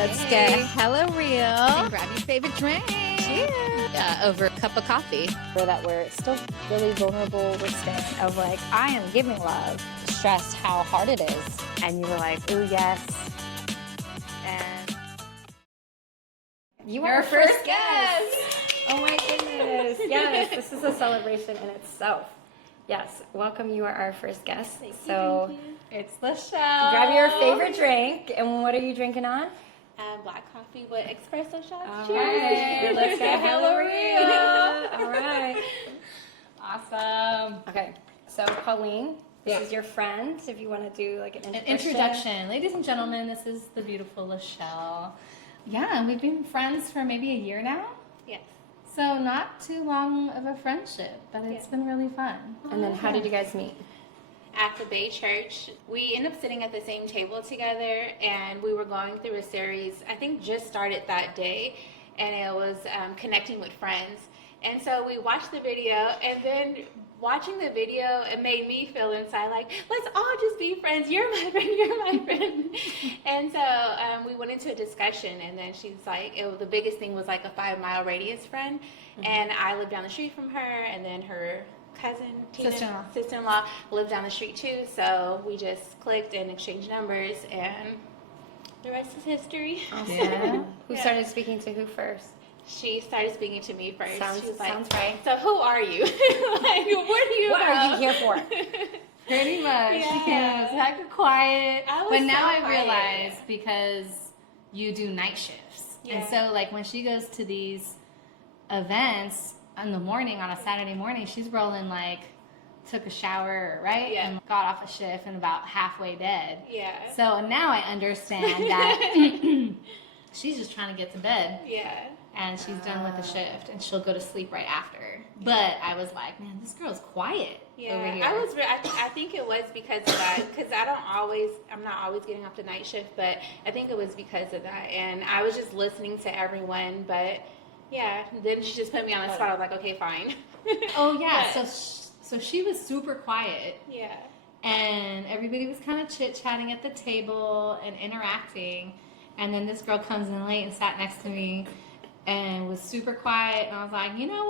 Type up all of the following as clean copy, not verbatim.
Let's get hella real. And grab your favorite drink. Cheers. Over a cup of coffee. So that we're still really vulnerable with things of like, I am giving love. Stressed how hard it is. And you were like, ooh, yes. And you are our first guest. Oh my goodness. Yes, this is a celebration in itself. Yes, welcome. You are our first guest. Thank you. It's Lachelle. Grab your favorite drink. And what are you drinking on? Black coffee with espresso shots. All Cheers. right, let's get hella real. All right. Awesome. Okay, so Pauline, this is your friend. If you want to do like an introduction. Ladies and gentlemen, this is the beautiful Lachelle. Yeah, we've been friends for maybe a year now. Yes. So not too long of a friendship, but it's been really fun. And then how did you guys meet? At the Bay Church, we ended up sitting at the same table together, and we were going through a series, I think just started that day, and it was connecting with friends. And so we watched the video, and then watching the video, it made me feel inside like, let's all just be friends. You're my friend, you're my friend. And so we went into a discussion, and then she's like, the biggest thing was like a 5-mile radius friend. And I lived down the street from her, and then her cousin, Tina, sister-in-law lived down the street too. So we just clicked and exchanged numbers, and the rest is history. Awesome. Yeah. Who started speaking to who first? She started speaking to me first. Sounds she was like, right. So who are you? Like, what are you here for? Pretty much. Yeah. Yes, act quiet. But now I quiet. realize because you do night shifts. Yeah. And so like when she goes to these events in the morning, on a Saturday morning, she's rolling like, took a shower, right? Yeah. And got off a shift and about halfway dead. Yeah. So now I understand that she's just trying to get to bed. Yeah. And she's done with the shift, and she'll go to sleep right after. But I was like, man, this girl's quiet over here. I think it was because of that, because I'm not always getting off the night shift, but I think it was because of that. And I was just listening to everyone, but yeah, then she just put me on the spot. I was like, okay, fine. Oh yeah, But- so she was super quiet, Yeah. and everybody was kind of chit-chatting at the table and interacting. And then this girl comes in late and sat next to me and was super quiet, and I was like, you know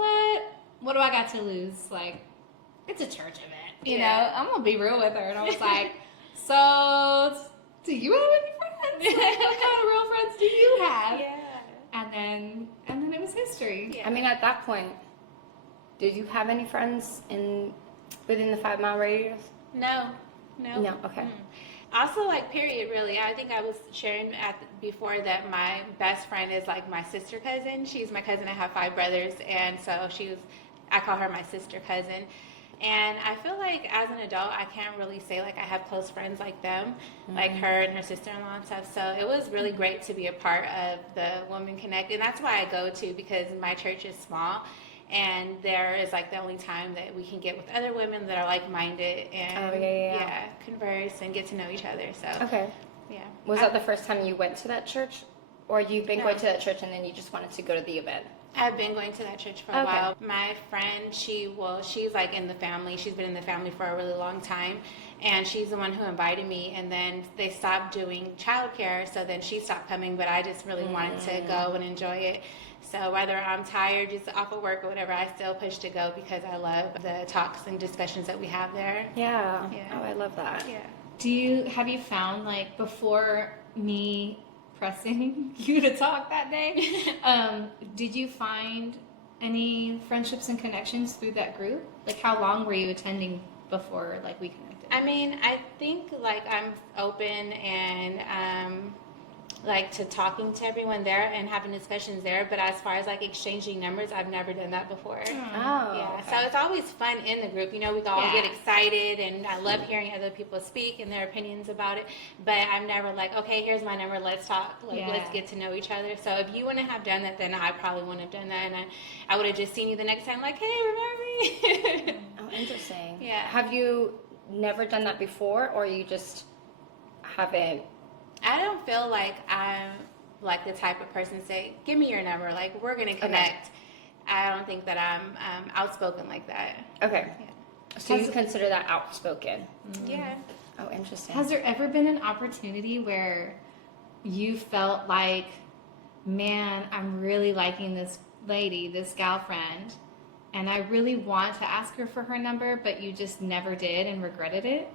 what do I got to lose? Like, it's a church event, you know, I'm gonna be real with her. And I was like, so do you have any friends? Like, what kind of real friends do you have? Yeah. And then it was history. Yeah. I mean, at that point, did you have any friends within the 5-mile radius? No. Okay. Also, like, period, really. I think I was sharing before that my best friend is like my sister cousin. She's my cousin. I have 5 brothers, and so I call her my sister cousin. And I feel like as an adult, I can't really say like I have close friends like them, like her and her sister-in-law and stuff. So it was really great to be a part of the Women Connect, and that's why I go to, because my church is small. And there is like the only time that we can get with other women that are like-minded and converse and get to know each other. So Okay. yeah. Was that the first time you went to that church? Or you've been going to that church and then you just wanted to go to the event? I've been going to that church for a while. My friend, she's like in the family. She's been in the family for a really long time. And she's the one who invited me. And then they stopped doing childcare, so then she stopped coming. But I just really wanted to go and enjoy it. So whether I'm tired, just off of work or whatever, I still push to go because I love the talks and discussions that we have there. Yeah. Yeah. Oh, I love that. Yeah. Have you found, like, before me pressing you to talk that day, did you find any friendships and connections through that group? Like, how long were you attending before, like, we connected? I mean, I think like I'm open and like to talking to everyone there and having discussions there, but as far as like exchanging numbers, I've never done that before. Oh. Yeah, so it's always fun in the group. You know, we all get excited, and I love hearing other people speak and their opinions about it. But I'm never like, okay, here's my number, let's talk, like let's get to know each other. So if you wouldn't have done that, then I probably wouldn't have done that, and I would have just seen you the next time, like, hey, remember me? Oh, interesting. Yeah. Have you never done that before, or you just haven't? I don't feel like I'm like the type of person to say, give me your number, like we're gonna connect. I don't think that I'm outspoken like that. Okay. Yeah. So you consider that outspoken? Yeah. Oh, interesting. Has there ever been an opportunity where you felt like, man, I'm really liking this lady, this gal friend, and I really want to ask her for her number, but you just never did and regretted it?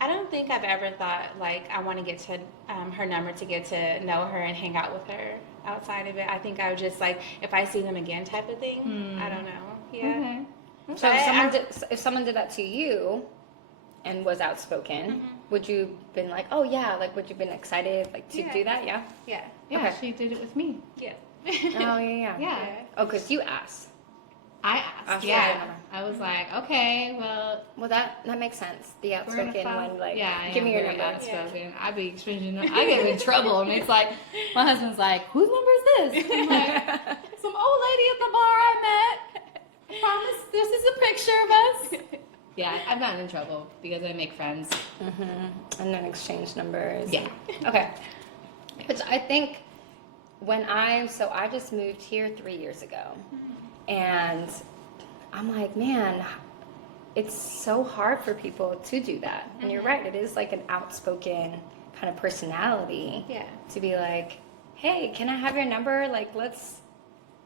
I don't think I've ever thought like I want to get to her number to get to know her and hang out with her outside of it. I think I would just like if I see them again type of thing. I don't know. Yeah. Okay. So if someone did that to you and was outspoken, would you been like, oh yeah, like would you been excited like to do that? Yeah. Yeah. Yeah, Okay. she did it with me. Yeah. Oh yeah. Yeah. Oh, because you asked. I asked. Oh, Yeah. yeah. I was like, okay, well, Well, that makes sense. The we're gonna outspoken follow. one, like, Yeah, I give am me your very number. outspoken. I be exchanging. I get in trouble, and it's like my husband's like, "Whose number is this?" I'm like, "Some old lady at the bar I met. I promise this is a picture of us." Yeah, I've gotten in trouble because I make friends. And then exchange numbers. Yeah. Okay. Which I think so I just moved here 3 years ago, and I'm like, man, it's so hard for people to do that. And you're right, it is like an outspoken kind of personality. Yeah. To be like, hey, can I have your number? Like, let's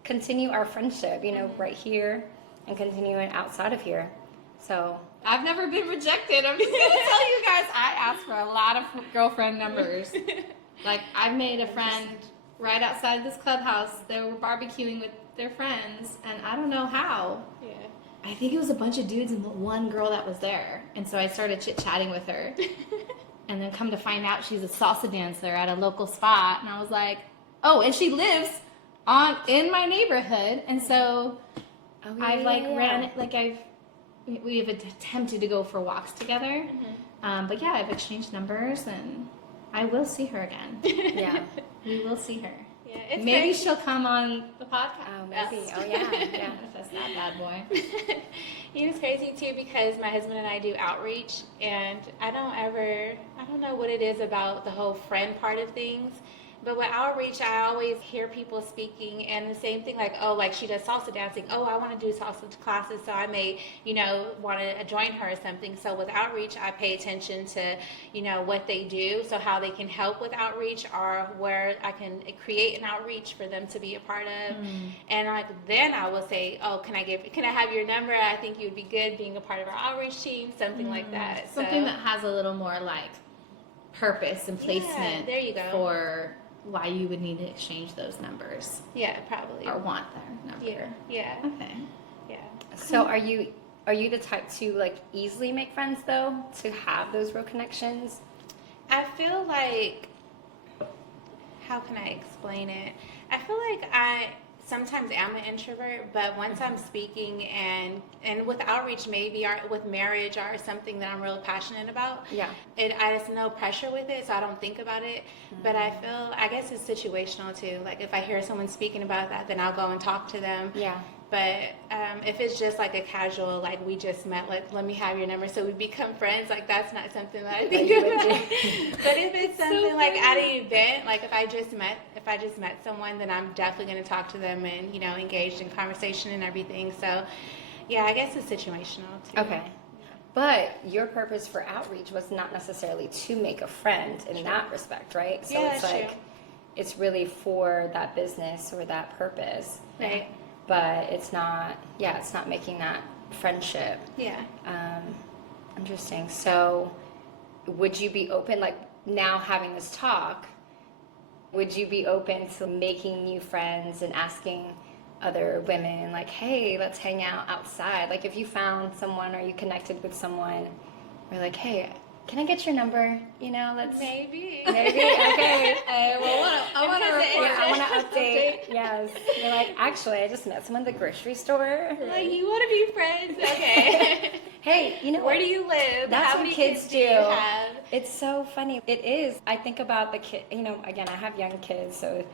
continue our friendship, right here and continue it outside of here. So I've never been rejected. I'm just gonna tell you guys, I asked for a lot of girlfriend numbers. Like, I made a friend right outside this clubhouse. They were barbecuing with their friends, and I don't know how. Yeah. I think it was a bunch of dudes and one girl that was there. And so I started chit-chatting with her. And then come to find out she's a salsa dancer at a local spot. And I was like, oh, and she lives in my neighborhood. And so I've we have attempted to go for walks together. But yeah, I've exchanged numbers and I will see her again. yeah. We will see her. Yeah. It's Maybe very- she'll come on the podcast. Oh, maybe. Oh, yeah. Yeah. Manifest that bad boy. It's crazy too because my husband and I do outreach, and I don't know what it is about the whole friend part of things. But with outreach, I always hear people speaking, and the same thing, like she does salsa dancing. Oh, I want to do salsa classes, so I may, want to join her or something. So with outreach, I pay attention to, what they do, so how they can help with outreach, or where I can create an outreach for them to be a part of. And then I will say, oh, can I have your number? I think you'd be good being a part of our outreach team, something like that. Something that has a little more like purpose and Yeah, placement. there you go. For why you would need to exchange those numbers Yeah, probably. or want their number. Yeah. Okay. Yeah. So are you the type to like easily make friends though, to have those real connections? I feel like, how can I explain it? I feel like I sometimes am an introvert, but once I'm speaking and with outreach maybe, or with marriage or something that I'm really passionate about, Yeah. I just no pressure with it, so I don't think about it. But I guess it's situational too. Like if I hear someone speaking about that, then I'll go and talk to them. Yeah. But if it's just like a casual, like we just met, like let me have your number so we become friends, like that's not something that I think you would about. do. But if it's something like at an event, like if I just met someone, then I'm definitely going to talk to them and engaged in conversation and everything. So yeah, I guess it's situational too. Okay. But your purpose for outreach was not necessarily to make a friend in that respect, right? So Yeah, it's that's like true. it's really for that business or that purpose. Right. But it's not making that friendship. Yeah. Interesting. So would you be open, like now having this talk, would you be open to making new friends and asking other women like, hey, let's hang out outside? Like if you found someone or you connected with someone, we're like, hey, can I get your number? Let's Maybe. okay. I want to report. I want to update. Yes. You're like, actually, I just met someone at the grocery store. Like you want to be friends? Okay. Hey, Where do you live? That's How what many kids do you do. have? It's so funny. It is. I think about the kid, again, I have young kids, so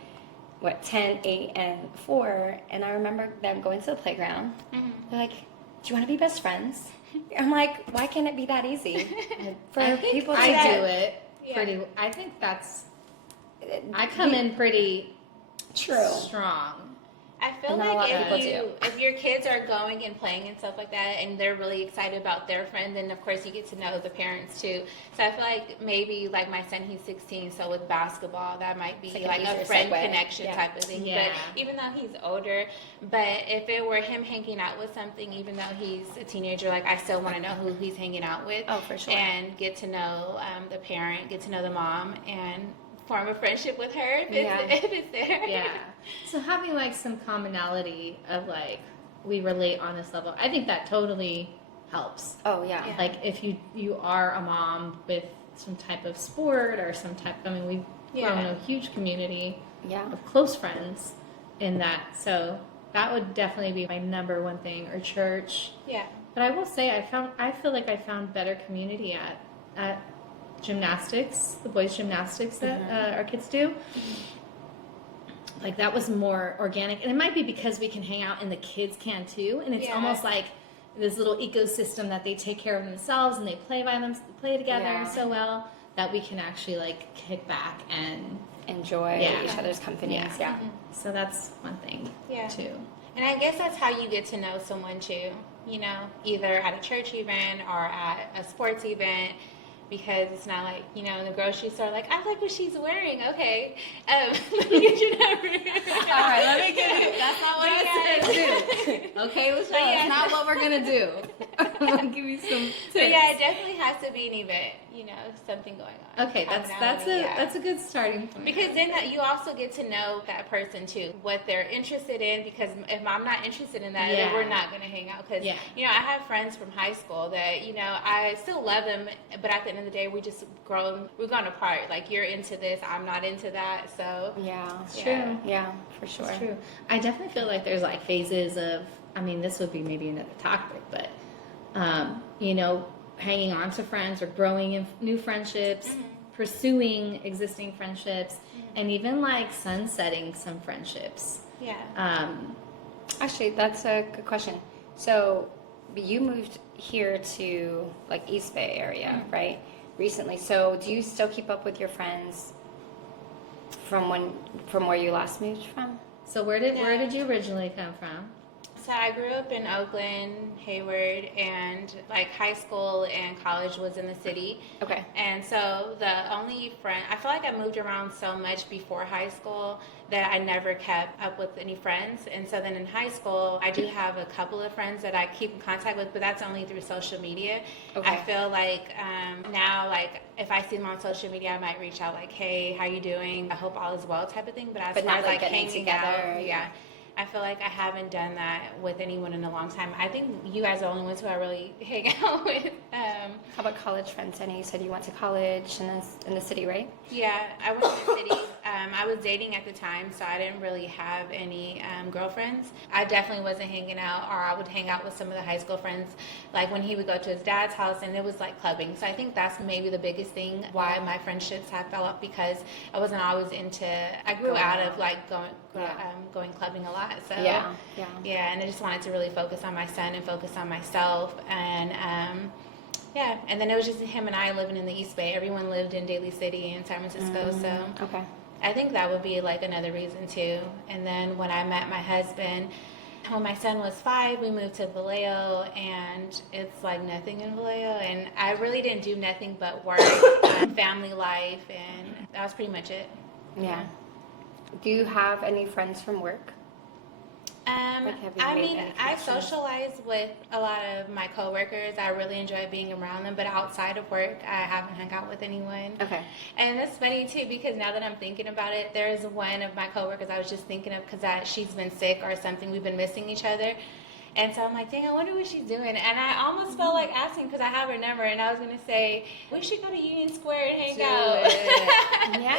10, 8, and 4, and I remember them going to the playground. They're like, do you want to be best friends? I'm like, why can't it be that easy? For people to I get- do it Yeah. pretty. I think I come in pretty True. strong. I feel And not a lot like of people if your kids are going and playing and stuff like that, and they're really excited about their friend, then of course you get to know the parents too. So I feel like maybe like my son, he's 16, so with basketball, that might be It's like like an a easier friend segue. connection Yeah. type of thing. Yeah. But even though he's older, but if it were him hanging out with something, even though he's a teenager, like I still want to know who he's hanging out with. Oh, for sure. And get to know the parent, get to know the mom, and form a friendship with her if it's, if it's there. Yeah. So having like some commonality of like we relate on this level, I think that totally helps. Oh, yeah. Yeah. Like if you are a mom with some type of sport or some type, I mean, we've grown a huge community Yeah. of close friends in that. So that would definitely be my number one thing, or church. Yeah. But I will say I feel like I found better community at gymnastics, the boys gymnastics that our kids do. Like that was more organic, and it might be because we can hang out and the kids can too, and it's Yeah. almost like this little ecosystem that they take care of themselves and they play together Yeah. so well that we can actually like kick back and Enjoy Yeah. each other's companies. Yeah. so that's one thing Yeah. too. And I guess that's how you get to know someone too, you know, either at a church event or at a sports event, because it's not like, you know, in the grocery store, like, I like what she's wearing. Okay. Let me get your number. All right, let me get it. That's not what I said. Do. Okay, Lachelle, yeah. that's not what we're gonna do. I'm gonna give you some tips. So yeah, it definitely has to be an event, you know, something going on. Okay, Commonality, yeah. that's a good starting point. Because then that you also get to know that person too, what they're interested in. Because if I'm not interested in that, then Yeah. we're not going to hang out. Because Yeah. you know, I have friends from high school that, you know, I still love them, but at the end of the day, we've gone apart. Like, you're into this, I'm not into that. So Yeah. It's Yeah. true. Yeah, for sure. It's true. I definitely feel like there's like phases of, I mean, this would be maybe another topic, but, you know, hanging on to friends or growing in new friendships, pursuing existing friendships, and even like sunsetting some friendships. yeah. Actually, that's a good question. So, you moved here to like East Bay area, right? Recently. So, do you still keep up with your friends from where you last moved from? So where did you originally come from? So I grew up in Oakland, Hayward, and like high school and college was in the city. Okay. And so the only friend, I feel like I moved around so much before high school that I never kept up with any friends. And so then in high school, I do have a couple of friends that I keep in contact with, but that's only through social media. Okay. I feel like now, like if I see them on social media, I might reach out like, hey, how you doing? I hope all is well type of thing. But as But far not as like like getting hanging together, out, yeah. I feel like I haven't done that with anyone in a long time. I think you guys are the only ones who I really hang out with. How about college friends? I know you said you went to college in the city, right? Yeah, I went to the city. I was dating at the time, so I didn't really have any girlfriends. I definitely wasn't hanging out, or I would hang out with some of the high school friends, like when he would go to his dad's house, and it was like clubbing. So I think that's maybe the biggest thing why my friendships have fell off, because I wasn't always into. I grew out of like going clubbing a lot. So Yeah. and I just wanted to really focus on my son and focus on myself, and yeah, and then it was just him and I living in the East Bay. Everyone lived in Daly City in San Francisco, so Okay. I think that would be like another reason too. And then when I met my husband, when my son was 5, we moved to Vallejo, and it's like nothing in Vallejo, and I really didn't do nothing but work, family life, and that was pretty much it. Yeah. Do you have any friends from work? Like, have you I made mean, any I connections? socialize with a lot of my coworkers. I really enjoy being around them, but outside of work, I haven't hung out with anyone. Okay. And it's funny too, because now that I'm thinking about it, there's one of my coworkers I was just thinking of, because she's been sick or something. We've been missing each other. And so I'm like, dang, I wonder what she's doing. And I almost felt like asking, because I have her number, and I was going to say, we should go to Union Square and hang out. Yeah.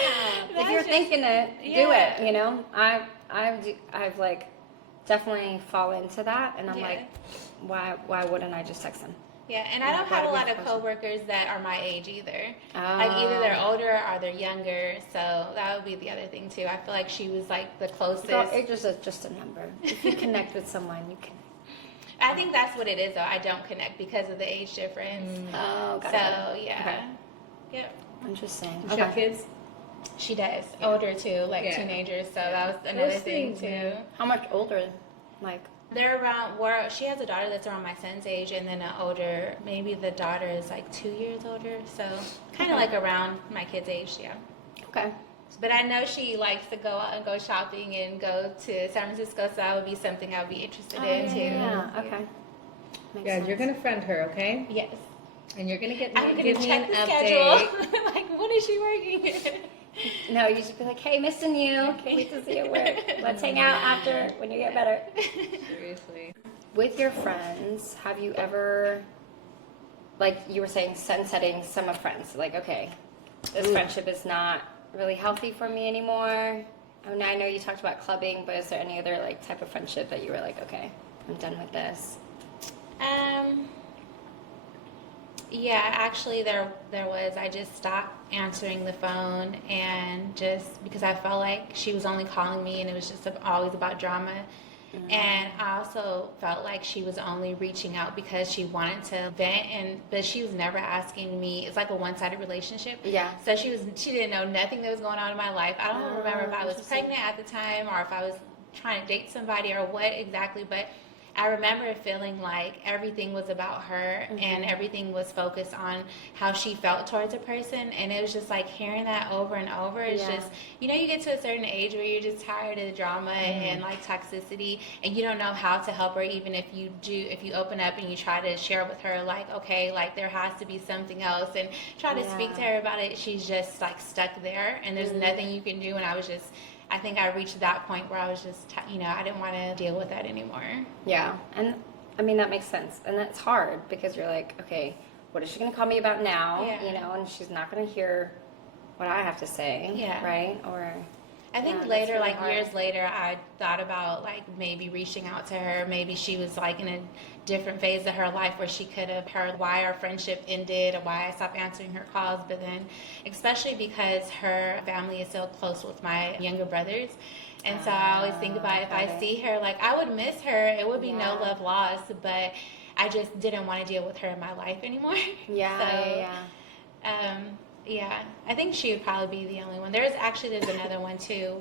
If That's you're just- thinking it, do yeah. it. You know, I've like definitely fall into that, and I'm Yeah. like, why wouldn't I just text them? Yeah, and I don't Why have do a we lot of have questions? coworkers that are my age either. Like either they're older or they're younger, so that would be the other thing too. I feel like she was like the closest. Girl, age is just a number. If you connect with someone, you can. I think that's what it is though. I don't connect because of the age difference. Oh, got So it. yeah, Okay. yep. Interesting. Do you have kids? She does. Older too, like teenagers. So that was another thing too. How much older? Like they're around. She has a daughter that's around my son's age, and then an older. Maybe the daughter is like 2 years older. So kind of like around my kid's age. Yeah. Okay. But I know she likes to go out and go shopping and go to San Francisco. So that would be something I would be interested in too. Yeah. Okay. Makes Yeah, sense. you're gonna friend her, okay? Yes. And you're gonna I'm gonna give me check an the update. schedule. Like, when is she working? No, you should be like, hey, missing you. Can't wait to see you at work. Let's hang out after when you get better. Seriously. With your friends, have you ever, like you were saying, sunsetting some of friends? Like, okay, this friendship is not really healthy for me anymore. I mean, I know you talked about clubbing, but is there any other like type of friendship that you were like, okay, I'm done with this? Yeah, actually there was. I just stopped answering the phone, and just because I felt like she was only calling me and it was just always about drama. And I also felt like she was only reaching out because she wanted to vent, but she was never asking me. It's like a one-sided relationship. Yeah. So she didn't know nothing that was going on in my life. I don't remember if I was pregnant at the time or if I was trying to date somebody or what exactly, but I remember feeling like everything was about her and everything was focused on how she felt towards a person, and it was just like hearing that over and over. It's just, you get to a certain age where you're just tired of the drama and like toxicity, and you don't know how to help her. Even if you open up and you try to share with her, like, okay, like there has to be something else, and try to speak to her about it, she's just like stuck there and there's nothing you can do. And I think I reached that point where I was just, I didn't want to deal with that anymore. Yeah, and I mean, that makes sense. And that's hard because you're like, okay, what is she going to call me about now? Yeah. And she's not going to hear what I have to say, right? Or I think later, really years later, I thought about like maybe reaching out to her. Maybe she was like in a different phase of her life where she could have heard why our friendship ended or why I stopped answering her calls. But then, especially because her family is so close with my younger brothers. And so I always think about if I see her, like I would miss her. It would be no love lost, but I just didn't want to deal with her in my life anymore. I think she would probably be the only one. There's another one too,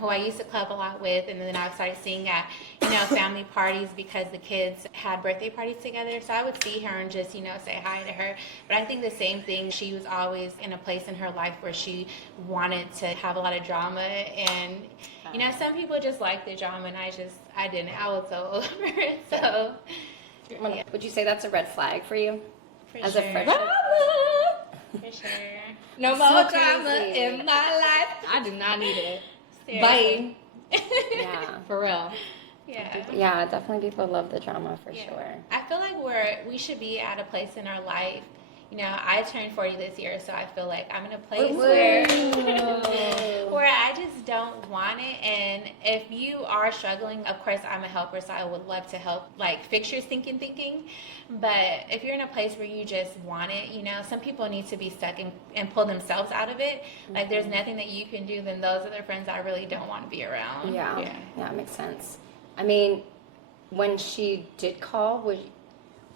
who I used to club a lot with, and then I started seeing at, family parties because the kids had birthday parties together. So I would see her and just, say hi to her. But I think the same thing, she was always in a place in her life where she wanted to have a lot of drama. And, some people just like the drama, and I didn't. I was so over it. So, would you say that's a red flag for you? For As sure. a freshman? For sure. No more drama in my life. I do not need it. Bye. Yeah. For real. Yeah. Yeah, definitely people love the drama for sure. I feel like we should be at a place in our life. I turned 40 this year, so I feel like I'm in a place where I just don't want it. And if you are struggling, of course, I'm a helper, so I would love to help, like, fix your thinking. But if you're in a place where you just want it, some people need to be stuck and pull themselves out of it. Like, there's nothing that you can do, then those are the friends I really don't want to be around. Yeah, it makes sense. I mean, when she did call,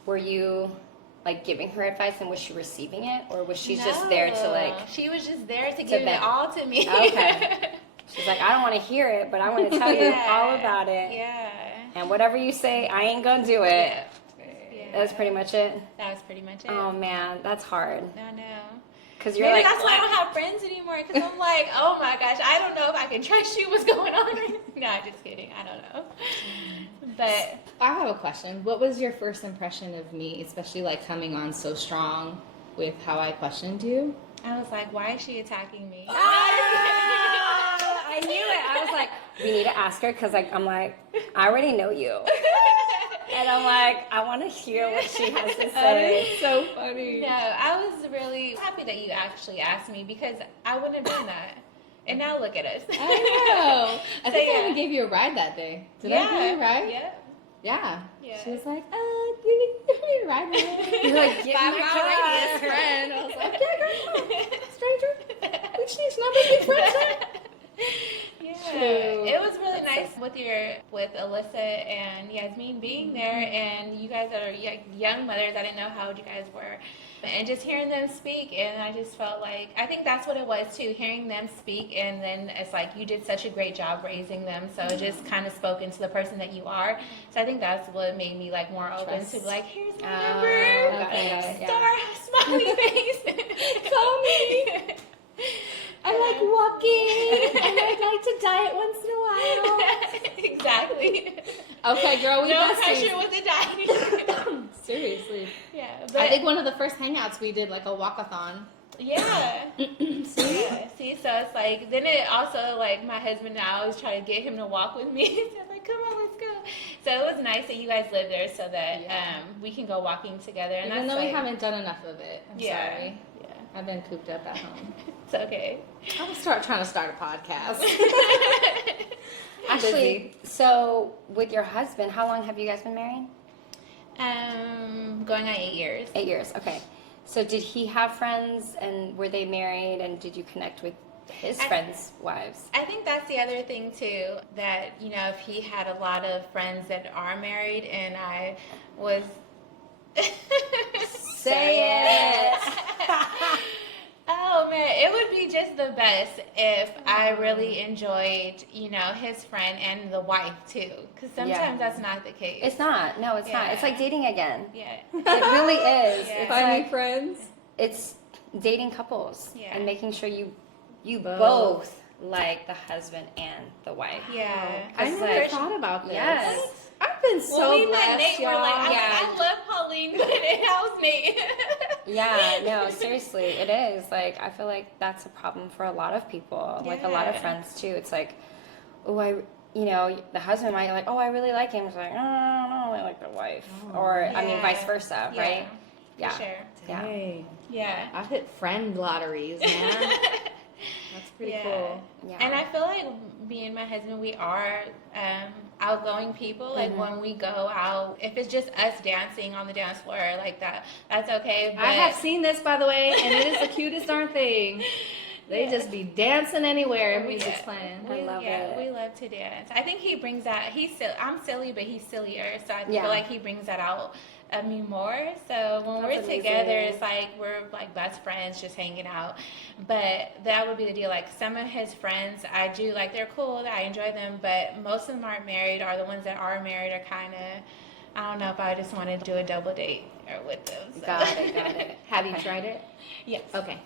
were you like giving her advice, and was she receiving it, or was she just there to like? She was just there to give it all to me. Okay. She's like, I don't want to hear it, but I want to tell you all about it. Yeah. And whatever you say, I ain't gonna do it. Yeah. That's pretty much it. That was pretty much it. Oh man, that's hard. I know. Because you're Maybe like, that's why I don't have friends anymore. Because I'm like, oh my gosh, I don't know if I can trust you. What's going on? No, just kidding. I don't know. But I have a question. What was your first impression of me, especially like coming on so strong with how I questioned you? I was like, why is she attacking me? I knew it. I was like, we need to ask her because I'm like, I already know you. And I'm like, I want to hear what she has to say. That is so funny. No, I was really happy that you actually asked me because I wouldn't have done that. And now look at us. I know. I think I even gave you a ride that day. Did I give you a ride? Yeah. Yeah. She was like, you need a ride. You're like, get in my car. Radius friend. I was like, yeah, girl, stranger. We change numbers, we friends. Yeah. It was really nice nice with Alyssa and Yasmin being there, and you guys are young mothers. I didn't know how old you guys were, and just hearing them speak, and I just felt like I think that's what it was too. Hearing them speak, and then it's like you did such a great job raising them, so it just kind of spoke into the person that you are. So I think that's what made me like more open to be like, here's my number, Okay, star, smiley face, Call me. I like walking, and I'd like to diet once in a while. Exactly. Okay, girl, we No besties. pressure with the dieting. Seriously. Yeah, I think one of the first hangouts we did like a walkathon. yeah. Yeah. See, so it's like then it also like my husband and I always try to get him to walk with me. So I'm like, come on, let's go. So it was nice that you guys live there so that we can go walking together. And Even that's though we like, haven't done enough of it. I'm sorry. Yeah. I've been cooped up at home. It's okay. I'm trying to start a podcast. Actually, so with your husband, how long have you guys been married? Going on 8 years. 8 years. Okay. So did he have friends, and were they married, and did you connect with his friends' wives? I think that's the other thing too, that, you know, if he had a lot of friends that are married and I was Say it. Oh man, it would be just the best if I really enjoyed, you know, his friend and the wife too, because sometimes that's not the case. It's not. No, it's not. It's like dating again. Yeah. It really is. Yeah. It's Finding like, friends. it's dating couples Yeah. and making sure you both like the husband and the wife. Yeah. I It's never like- thought about this. Yes. I've been so When we met blessed, Nate, y'all. we're like, Yeah. I love Pauline, but it helps Nate. Yeah, no, seriously, it is. Like, I feel like that's a problem for a lot of people. Like, a lot of Yeah. friends, too. It's like, oh, you know, the husband might like, oh, I really like him. It's like, oh, no, I like the wife. Or, I mean, Yeah. vice versa, right? For sure. Yeah. Dang. Yeah. I've hit friend lotteries, man. That's pretty cool. Yeah. And I feel like me and my husband, we are outgoing people. Like when we go out, if it's just us dancing on the dance floor like that, that's okay. But I have seen this, by the way, and it is the cutest darn thing. They just be dancing anywhere if music's playing. I love it. We love to dance. I think he brings that. I'm silly, but he's sillier. So I Yeah. feel like he brings that out of me more. So when That's we're amazing. together, it's like we're like best friends, just hanging out. But that would be the deal. Like some of his friends, I do like they're cool. I enjoy them, but most of them aren't married. Or the ones that are married are kind of. I don't know if I just want to do a double date or with them. So. Got it. Have you tried it? Yes. Okay.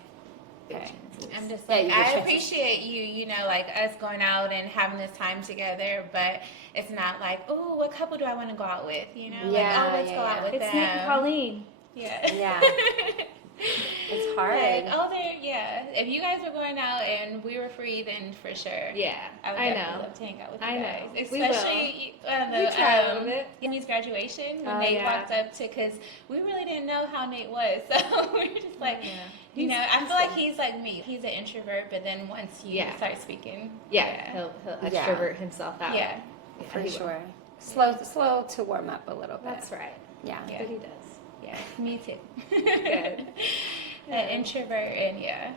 Okay. I'm just Yeah, like, you get I chances. appreciate you know, like us going out and having this time together, but it's not like, oh, what couple do I want to go out with? You know, Yeah, like, oh, let's yeah, go out yeah. with It's them. Nick and Pauline. Yeah. Yeah. It's hard. Like, oh, yeah. If you guys were going out and we were free, then for sure. Yeah, I would I definitely know. love to hang out with you I know. guys. We will. Especially We try a little bit. Yammy's graduation when Oh, Nate yeah. walked up to, because we really didn't know how Nate was. So we were just like, Yeah. you know, He's I feel like he's like me. He's an introvert, but then once you Yeah. start speaking, Yeah, he'll Yeah. extrovert himself out. yeah. For he will. sure. Slow to warm up a little bit. That's right. Yeah. Yeah. But he does. Yeah, me too. Good. An introvert and yeah.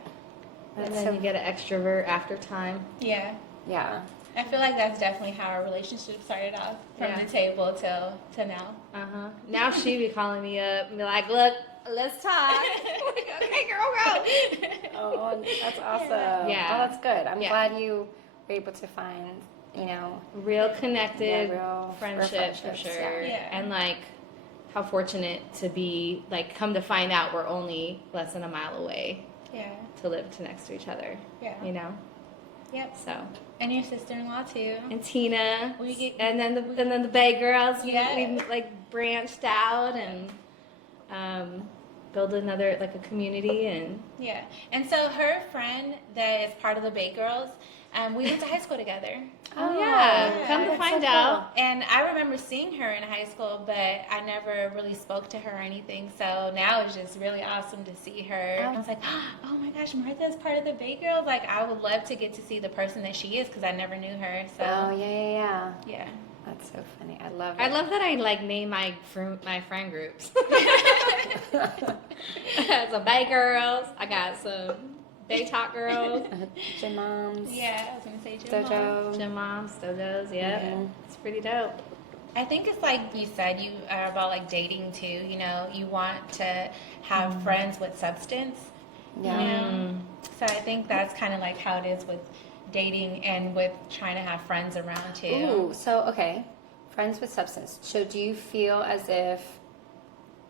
And That's then so- you get an extrovert after time. Yeah. Yeah. I feel like that's definitely how our relationship started off, from Yeah. the table to now. Now she be calling me up and be like, look, let's talk. I'm like, okay, girl, go. Oh, that's awesome. Yeah. Oh, that's good. I'm Yeah. glad you were able to find, you know, Real connected Yeah, real friendship for friendships, sure. yeah. And like how fortunate to be, like, come to find out we're only less than a mile away Yeah. to live next to each other, Yeah. you know? Yep. So, And your sister-in-law too. and Tina, We get- and then the Bay Girls, Yeah. we like branched out and build another, like, a community. And Yeah. And so her friend that is part of the Bay Girls, we went to high school together. oh yeah, yeah, come to that's find so out. And I remember seeing her in high school, but I never really spoke to her or anything. So now it's just really awesome to see her. I was like, oh my gosh, Martha's part of the Bay Girls. Like, I would love to get to see the person that she is, because I never knew her. So Oh, yeah. yeah. That's so funny. I love it. I love that I like name my friend groups. So Bay Girls, I got some They talk girls. Gym moms. Yeah, I was gonna say gym mom. Dojo. Gym moms, dojos, yeah. Mhm. It's pretty dope. I think it's like you said, you about like dating too. You know, you want to have friends with substance. Yeah. You know? So I think that's kind of like how it is with dating and with trying to have friends around too. Ooh, so okay, friends with substance. So do you feel as if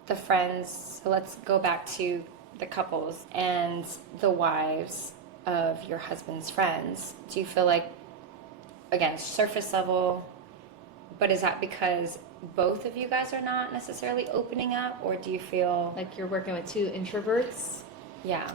the friends, so let's go back to the couples and the wives of your husband's friends, do you feel like, again, surface level, but is that because both of you guys are not necessarily opening up, or do you feel Like you're working with two introverts. yeah.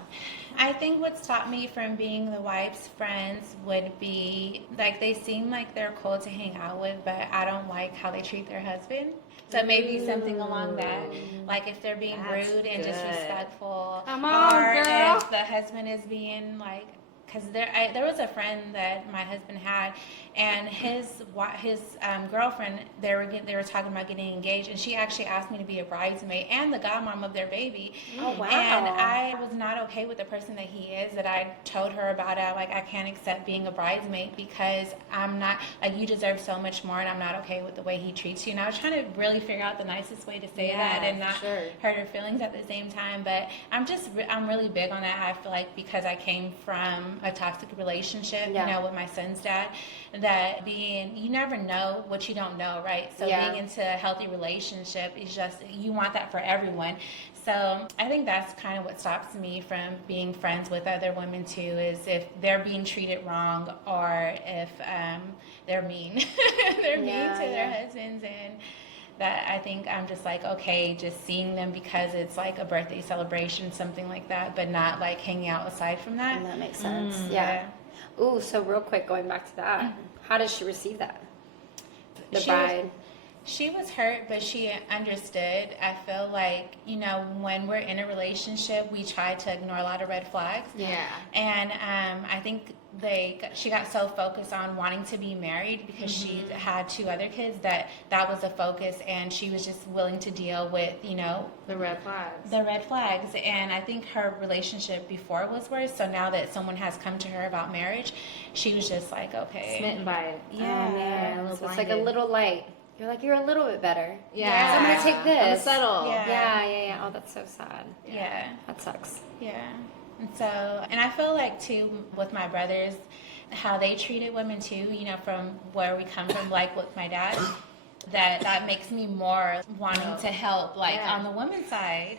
I think what stopped me from being the wife's friends would be like they seem like they're cool to hang out with, but I don't like how they treat their husband. So maybe something along that, like if they're being That's rude and good. disrespectful, Come on, or girl. if the husband is being like, because there was a friend that my husband had, and his girlfriend, they were talking about getting engaged, and she actually asked me to be a bridesmaid and the godmom of their baby. Oh wow. And I was not okay with the person that he is. That I told her about it. Like I can't accept being a bridesmaid because I'm not like you deserve so much more, and I'm not okay with the way he treats you. And I was trying to really figure out the nicest way to say that and not sure. hurt her feelings at the same time. But I'm really big on that. I feel like because I came from a toxic relationship, Yeah. you know, with my son's dad, that you never know what you don't know, right? So Yeah. being into a healthy relationship is just, you want that for everyone. So I think that's kind of what stops me from being friends with other women too, is if they're being treated wrong or if they're mean. They're mean Yeah, to their yeah. husbands, and that I think I'm just like, okay, just seeing them because it's like a birthday celebration, something like that, but not like hanging out aside from that. And that makes sense. Yeah. Ooh, so real quick, going back to that, how does she receive that? The She was- bride. She was hurt, but she understood. I feel like, you know, when we're in a relationship, we try to ignore a lot of red flags. Yeah. And I think she got so focused on wanting to be married because she had 2 other kids that was a focus, and she was just willing to deal with, you know, The red flags. the red flags. And I think her relationship before was worse. So now that someone has come to her about marriage, she was just like, okay. Smitten by it. Yeah. Oh man, a little so it's like a blinded. little light. You're like, you're a little bit better. Yeah. So I'm gonna take this. I'm subtle. Yeah. Yeah. Oh, that's so sad. Yeah. That sucks. Yeah. And so, and I feel like too with my brothers, how they treated women too, you know, from where we come from, like with my dad, that makes me more wanting to help, like Yeah. on the women's side.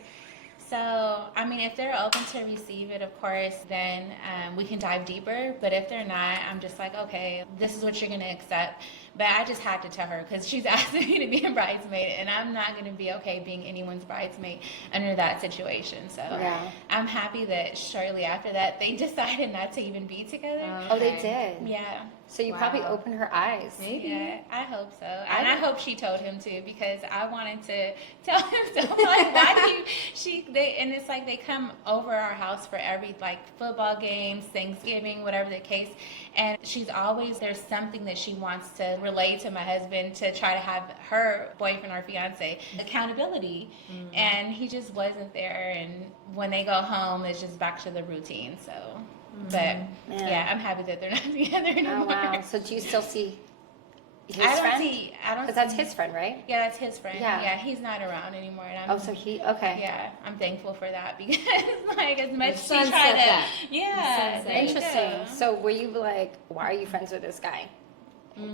So, I mean, if they're open to receive it, of course, then we can dive deeper. But if they're not, I'm just like, okay, this is what you're going to accept. But I just had to tell her because she's asking me to be a bridesmaid, and I'm not going to be okay being anyone's bridesmaid under that situation. So Yeah. I'm happy that shortly after that, they decided not to even be together. Oh, they did. Yeah. So you probably Wow. opened her eyes. Maybe. Yeah, I hope so. And I hope she told him too, because I wanted to tell him so. Like, why do you, and it's like they come over our house for every, like, football games, Thanksgiving, whatever the case. And there's something that she wants to relay to my husband to try to have her boyfriend or fiance accountability. And he just wasn't there. And when they go home, it's just back to the routine. So, but yeah, I'm happy that they're not together anymore. Oh wow. So do you still see his I friend? don't Because that's see- his friend, right? Yeah, that's his friend. Yeah. Yeah, he's not around anymore. And Oh, so okay. yeah, I'm thankful for that because, like, as much as she son tried said to, that. yeah, there you Interesting. go. So were you like, why are you friends with this guy?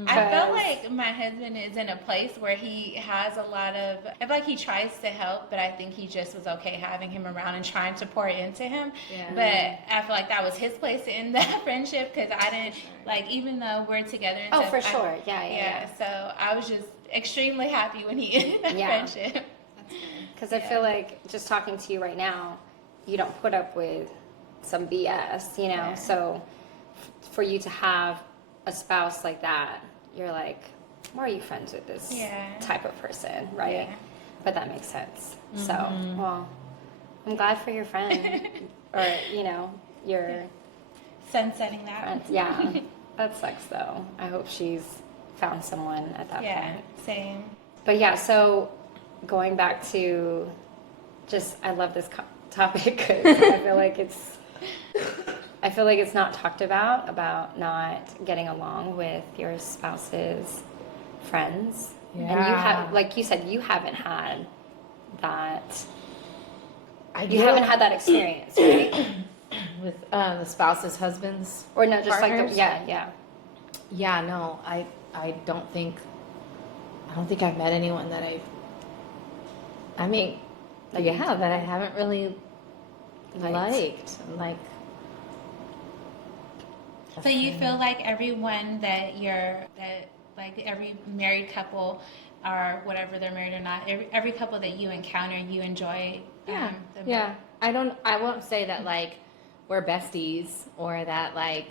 I felt Because- like my husband is in a place where he has a lot of, I feel like he tries to help, but I think he just was okay having him around and trying to pour into him. Yeah. But I feel like that was his place to end that friendship because I didn't, like, even though we're together and Oh, stuff, for I- sure. Yeah. Yeah, so I was just extremely happy when he ended that Yeah. friendship. Because I feel like just talking to you right now, you don't put up with some BS, you know? Yeah. So for you to have a spouse like that, you're like, why are you friends with this Yeah. type of person, right? Yeah. But that makes sense. So, well, I'm glad for your friend, or, you know, your Sunsetting that. friend. Yeah, that sucks though. I hope she's found someone at that Yeah, point. same. But yeah, so going back to just, I love this topic because I feel like it's I feel like it's not talked about not getting along with your spouse's friends. And you have, like you said, you haven't had that. You haven't had that experience, right? With the spouse's husbands, Or no, just partners? like yeah. Yeah, no, I don't think I've met anyone that I mean, Like yeah, that I haven't really liked. Like, So you feel like everyone that like every married couple or whatever they're married or not, every couple that you encounter, you enjoy. Yeah. I won't say that like we're besties or that like,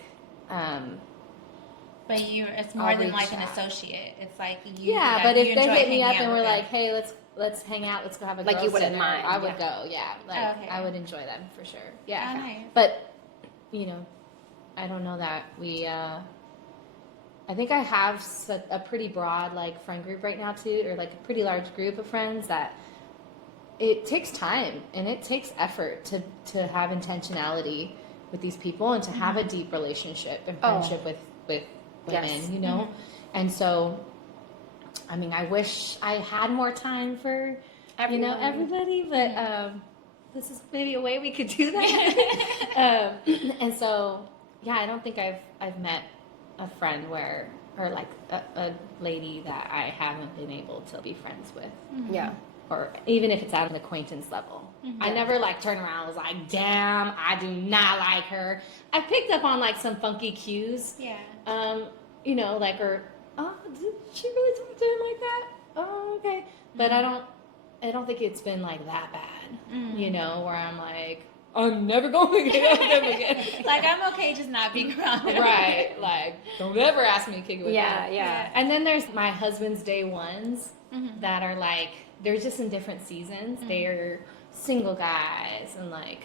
But it's more than reach like an out. associate. It's like you. yeah. But if you they enjoy hit me hanging up out and with we're them. like, hey, let's hang out, let's go have a Like, you girls' wouldn't dinner, mind, I would yeah. go, yeah. Like Okay. I would enjoy them for sure. Yeah. Oh, nice. But you know, I don't know that we. I think I have a pretty broad like friend group right now too, or like a pretty large group of friends that it takes time and it takes effort to have intentionality with these people and to have a deep relationship and friendship with women, Yes. you know. And so, I mean, I wish I had more time for Everyone. everybody, but this is maybe a way we could do that. And so, yeah, I don't think I've met a friend or like a lady that I haven't been able to be friends with, Yeah. or even if it's at an acquaintance level. I never like turned around and was like, damn, I do not like her. I picked up on like some funky cues, Yeah. like, or, oh, did she really talk to him like that? Oh, okay. But I don't think it's been like that bad, where I'm like, I'm never going to get with them again. Like I'm okay just not being around them. Right, like, don't ever ask me to kick it with Yeah, them. yeah. And then there's my husband's day ones that are like, they're just in different seasons. They're single guys and like,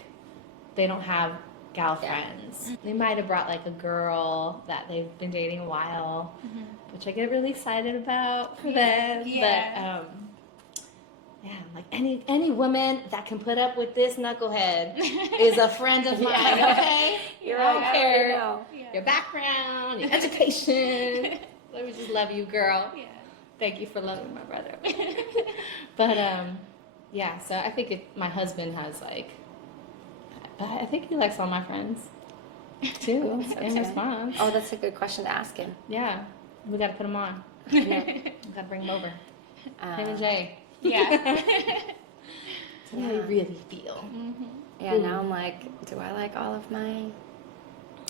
they don't have gal friends. They might have brought like a girl that they've been dating a while, which I get really excited about for them. Yeah. But, yeah, like any woman that can put up with this knucklehead is a friend of mine, okay? You're I don't right, I care already know. your background, your education. Let me just love you, girl. Yeah. Thank you for loving my brother. But yeah, so I think my husband has like, but I think he likes all my friends too in response. Oh, that's a good question to ask him. Yeah, we got to put him on. You know, We got to bring him over. Him and Jay. Yeah. So how you really feel. yeah, now I'm like, do I like all of my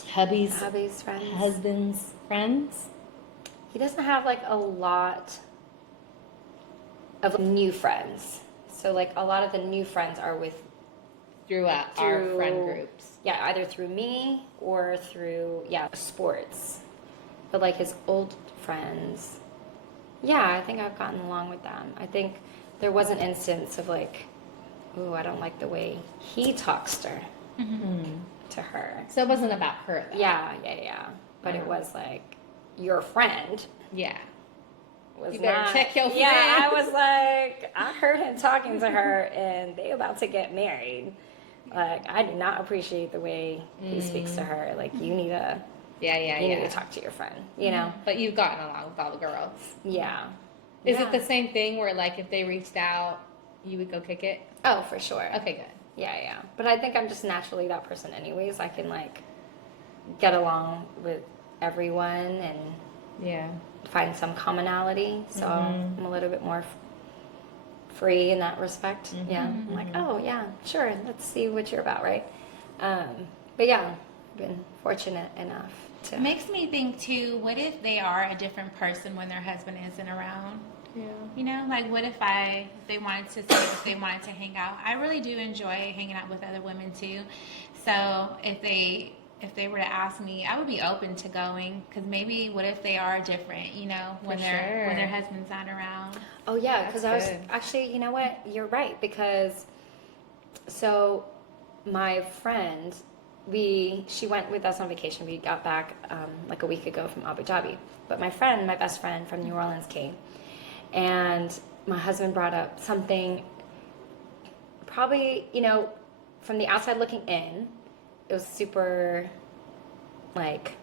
Hubby's hubby's friends? husband's friends. He doesn't have like a lot of new friends. So like a lot of the new friends are with Throughout our friend groups. Yeah, either through me or through sports. But like his old friends, yeah, I think I've gotten along with them. I think there was an instance of like, ooh, I don't like the way he talks to her. So it wasn't about her though. Yeah. But it was like your friend. Yeah. Was You better not, check your Yeah, friend. I was like, I heard him talking to her, and they about to get married. Like, I do not appreciate the way he speaks to her. Like, you need to, Yeah. you need to talk to your friend. You know? But you've gotten along with all the girls. Yeah. Is Yeah. it the same thing where like if they reached out, you would go kick it? Oh, for sure. Okay, good. Yeah. But I think I'm just naturally that person, anyways. I can like get along with everyone and Yeah. find some commonality. So I'm a little bit more free in that respect. Yeah. I'm like, oh yeah, sure. Let's see what you're about, right? But yeah, I've been fortunate enough to. Makes me think too, what if they are a different person when their husband isn't around? Yeah. You know, like what if they wanted to if they wanted to hang out. I really do enjoy hanging out with other women too. So if they were to ask me, I would be open to going, because maybe what if they are different, when their husband's not around. Oh yeah, because I was good. actually, you know what? You're right, because so my friend, she went with us on vacation. We got back like a week ago from Abu Dhabi. But my best friend from New Orleans came, and my husband brought up something. Probably, from the outside looking in, it was super like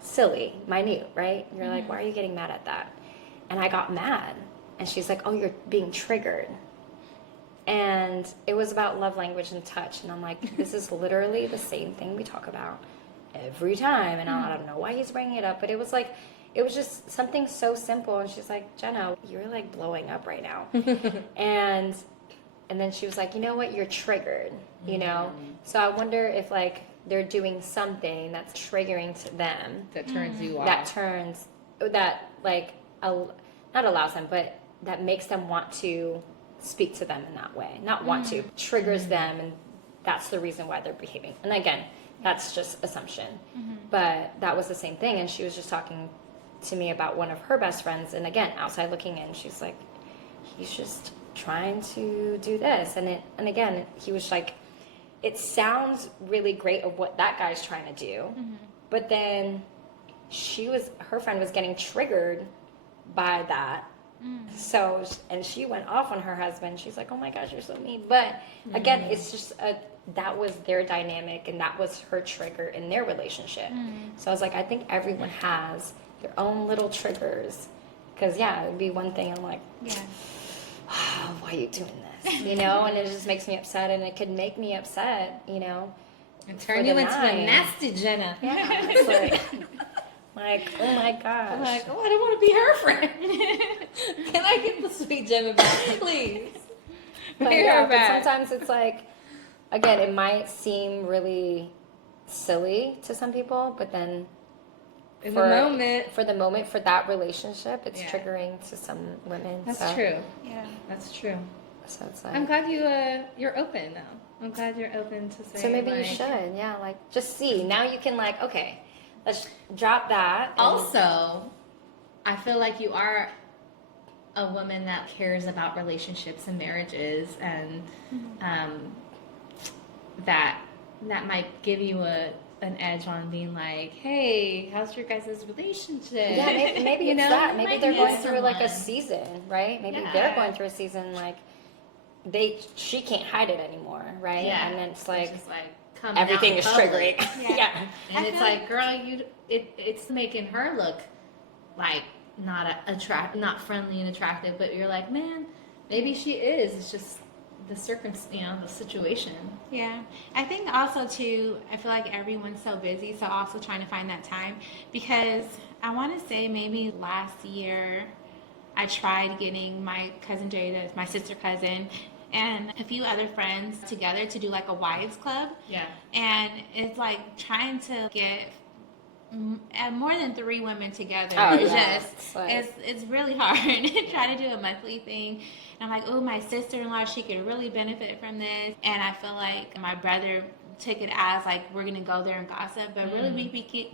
silly, minute, right? You're like, why are you getting mad at that? And I got mad. And she's like, oh, you're being triggered. And it was about love language and touch. And I'm like, this is literally the same thing we talk about every time. And I don't know why he's bringing it up, but it was like, it was just something so simple. And she's like, Jenna, you're like blowing up right now. and then she was like, you know what? You're triggered, you know? So I wonder if like they're doing something that's triggering to them. That turns you off. That like, not allows them, but that makes them want to speak to them in that way. Not want to, triggers them, and that's the reason why they're behaving. And again, that's just assumption. But that was the same thing, and she was just talking to me about one of her best friends, and again, outside looking in, she's like, he's just trying to do this. And again, he was like, it sounds really great of what that guy's trying to do, but then her friend was getting triggered by that. So, and she went off on her husband. She's like, oh my gosh, you're so mean. But again, it's just that was their dynamic, and that was her trigger in their relationship. So I was like, I think everyone has their own little triggers. Because yeah, it'd be one thing, I'm like, oh, why are you doing this? You know, and it just makes me upset, and it could make me upset, you know. And turn you into a nasty Jenna. Yeah, it's like, oh my gosh. I'm like, oh, I don't want to be her friend. Can I get the sweet Jenna back, please? But yeah, but sometimes it's like, again, it might seem really silly to some people, but then for the moment, for that relationship, it's triggering to some women. That's true. Yeah. That's true. So it's like, I'm glad you're open though. I'm glad you're open to say. So maybe you should, like just see. Now you can like, okay, let's drop that. Also, I feel like you are a woman that cares about relationships and marriages, and that might give you an edge on being like, hey, how's your guys' relationship? Yeah, maybe it's that. Maybe they're going through like a season, right? Maybe they're going through a season like she can't hide it anymore, right? Yeah. And then it's like everything is triggering. Yeah. And it's like, girl, it's making her look like not friendly and attractive, but you're like, man, maybe she is. It's just the the situation. Yeah. I think also too, I feel like everyone's so busy, so also trying to find that time, because I want to say maybe last year I tried getting my cousin Jada, my sister cousin, and a few other friends together to do like a wives club. Yeah. And it's like trying to get more than 3 women together. It's really hard to try to do a monthly thing. And I'm like, oh, my sister-in-law, she could really benefit from this. And I feel like my brother took it as like, we're going to go there and gossip, but really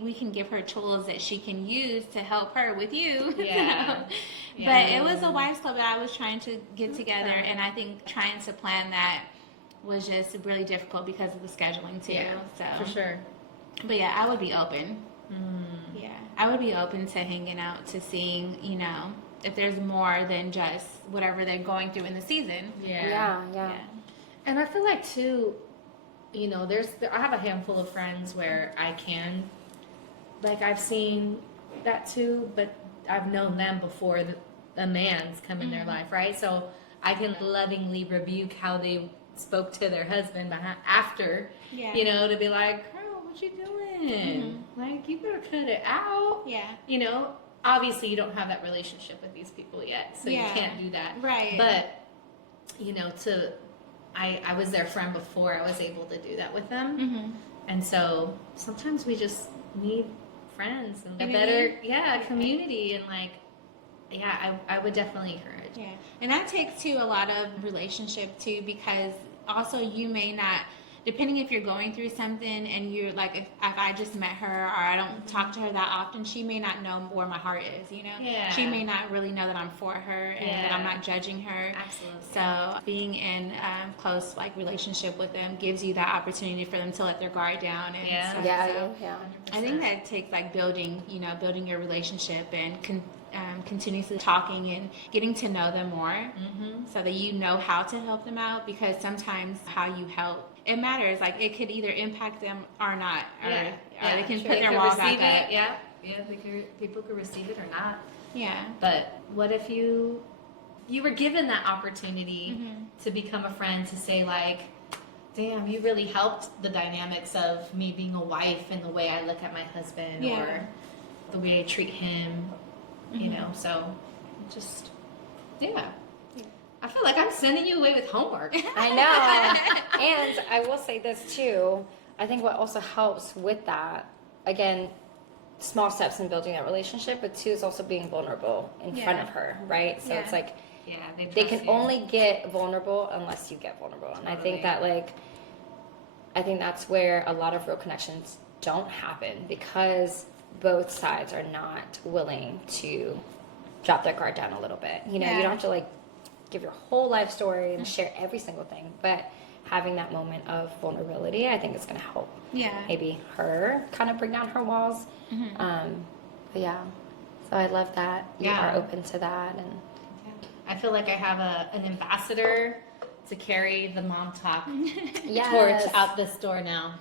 we can give her tools that she can use to help her with you. Yeah. But it was a wives club that I was trying to get together, and I think trying to plan that was just really difficult because of the scheduling too. Yeah, so for sure. But yeah, I would be open. Yeah, I would be open to hanging out, to seeing, if there's more than just whatever they're going through in the season. Yeah. And I feel like too, I have a handful of friends where I can, like, I've seen that too, but I've known them before the man's come in their life, right? So I can lovingly rebuke how they spoke to their husband after, to be like, girl, what you doing? Like, you better cut it out. Yeah. Obviously you don't have that relationship with these people yet, so you can't do that. Right. But, I was their friend before I was able to do that with them. And so sometimes we just need friends and a better community, and like, I would definitely encourage. Yeah. And that takes too a lot of relationship too, because also you may not, depending if you're going through something and you're like, if I just met her or I don't talk to her that often, she may not know where my heart is, Yeah. She may not really know that I'm for her and that I'm not judging her. Absolutely. So being in close relationship with them gives you that opportunity for them to let their guard down. And Yeah. I think that takes building your relationship and continuously talking and getting to know them more, so that you know how to help them out, because sometimes how you help, it matters. Like, it could either impact them or not, or they can put their walls back up. Yeah, people could receive it or not. Yeah. But what if you were given that opportunity to become a friend, to say like, damn, you really helped the dynamics of me being a wife and the way I look at my husband, or the way I treat him, you know, so just, I feel like I'm sending you away with homework. I know. And I will say this too. I think what also helps with that, again, small steps in building that relationship, but two is also being vulnerable in front of her, right? So it's like, they can only get vulnerable unless you get vulnerable. And I think that, like, I think that's where a lot of real connections don't happen, because both sides are not willing to drop their guard down a little bit. You know, you don't have to like give your whole life story and share every single thing, but having that moment of vulnerability, I think is going to help. Maybe her kind of bring down her walls. But yeah, so I love that you are open to that. And I feel like I have an ambassador to carry the mom talk Yes. torch out this door now.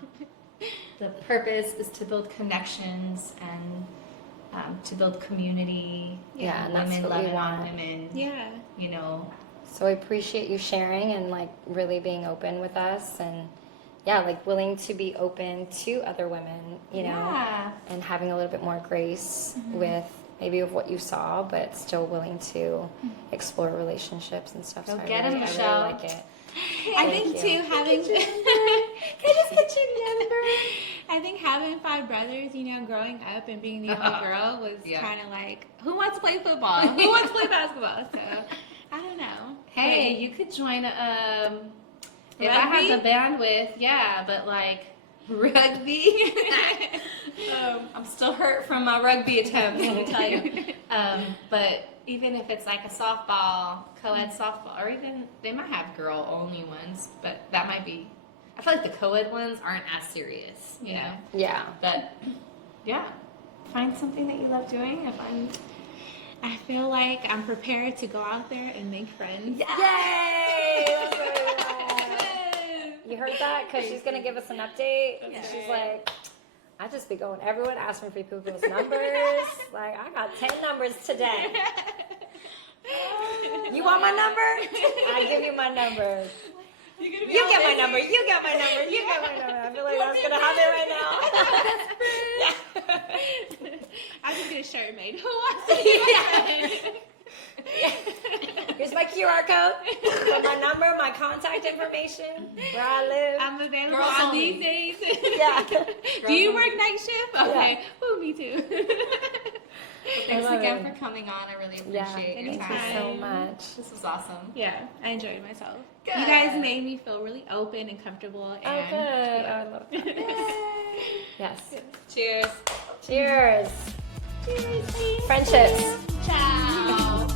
The purpose is to build connections and to build community. and that's women what we loving on want. women. You know. So I appreciate you sharing and like really being open with us, and like willing to be open to other women, you know, and having a little bit more grace with maybe of what you saw, but still willing to explore relationships and stuff. Go So get I him, really Michelle. like it. I think too, having Can I just get your number? I think having 5 brothers, you know, growing up and being the only girl was kind of like, who wants to play football? Who wants to play basketball? So I don't know. Hey, you could join if I Rugby? have the bandwidth, but like rugby. I'm still hurt from my rugby attempts, let me tell you. But even if it's like a softball, co-ed softball, or even they might have girl-only ones, but that might be. I feel like the co-ed ones aren't as serious, you know. Yeah. But find something that you love doing. I feel like I'm prepared to go out there and make friends. Yay! That's what we want. You heard that? Because she's going to give us an update. She's like, I just be going, everyone asking for people's numbers. Like, I got 10 numbers today. You want my number? I give you my number. You get my number. You get my number. You get my number. I feel like that's going to happen right now. I just get a shirt made. Who wants to do that? Here's my QR code for my number, my contact information, where I live. I'm available Girls on only. these days. Yeah. Do you work night shift? Okay. Oh, me too. Thanks love again it. for coming on. I really appreciate your Thank you time. so much. This was awesome. Yeah, I enjoyed myself. Good. You guys made me feel really open and comfortable. Oh, And good. I love that. Yes. Cheers. Cheers. Friendships. Ciao.